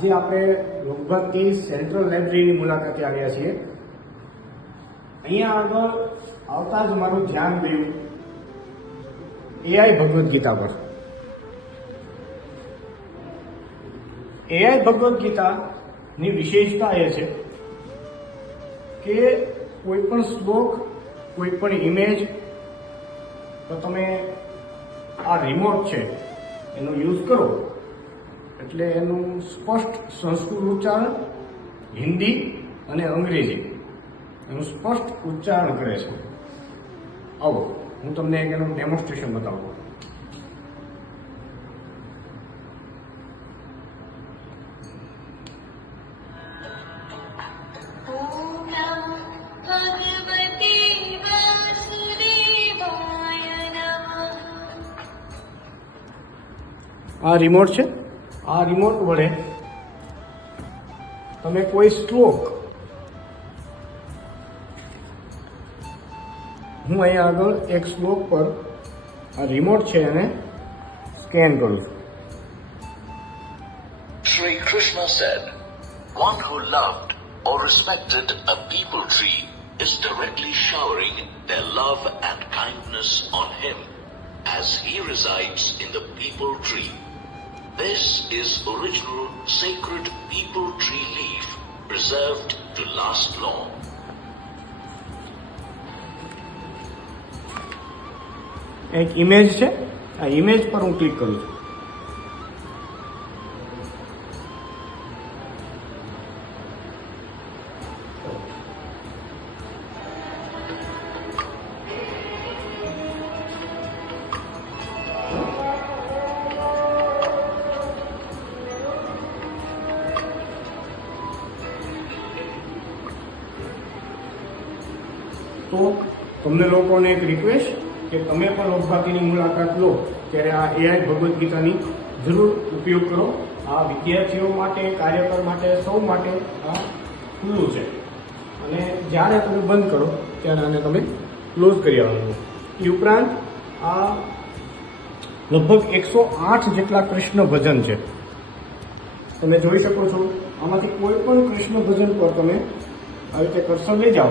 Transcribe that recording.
આજે આપણે લોકભક્તિ સેન્ટ્રલ લાઇબ્રેરીની મુલાકાતે આવ્યા છીએ. અહીંયા આગળ આવતા જ મારું ધ્યાન ગયું એઆઈ ભગવદ્ ગીતા પર. એઆઈ ભગવદ્ ગીતાની વિશેષતા એ છે કે કોઈ પણ શ્લોક, કોઈ પણ ઇમેજ તો તમે આ રિમોટ છે, એનો યુઝ કરો. એટલે એનું સ્પષ્ટ સંસ્કૃત ઉચ્ચારણ હિન્દી અને અંગ્રેજી. એનું સ્પષ્ટ ઉચ્ચારણ કરે છે. આવો હું તમને એક એનું ડેમોન્સ્ટ્રેશન બતાવું. આ રિમોટ છે? આ રિમોટ વડે તમે કોઈ શ્લોક હું અહીંયા આગળ એક શ્લોક પર આ રિમોટ છે એને સ્કેન કરું છું Sri Krishna said, One who loved or respected a people tree is directly showering their love and kindness on him as he resides in the people tree. This is original sacred people tree leaf preserved to last long. એક image છે આ image પર હું click કરું છું તો તમને લોકોને એક રિક્વેસ્ટ કે તમે પણ લોકભાતીની મુલાકાત લો, ત્યારે આ એઆઈ ભગવદ્ ગીતાની જરૂર ઉપયોગ કરો. આ વિદ્યાર્થીઓ માટે, કાર્યકર માટે, સૌ માટે આ ખુલ્લું છે. અને જ્યારે તમે બંધ કરો, ત્યારે આને તમે ક્લોઝ કરી આવવાનું એ ઉપરાંત આ લગભગ એકસો આઠ જેટલા કૃષ્ણ ભજન છે. તમે જોઈ શકો છો, આમાંથી કોઈ પણ કૃષ્ણ ભજન પર તમે આવી રીતે કર્સર લઈ જાઓ.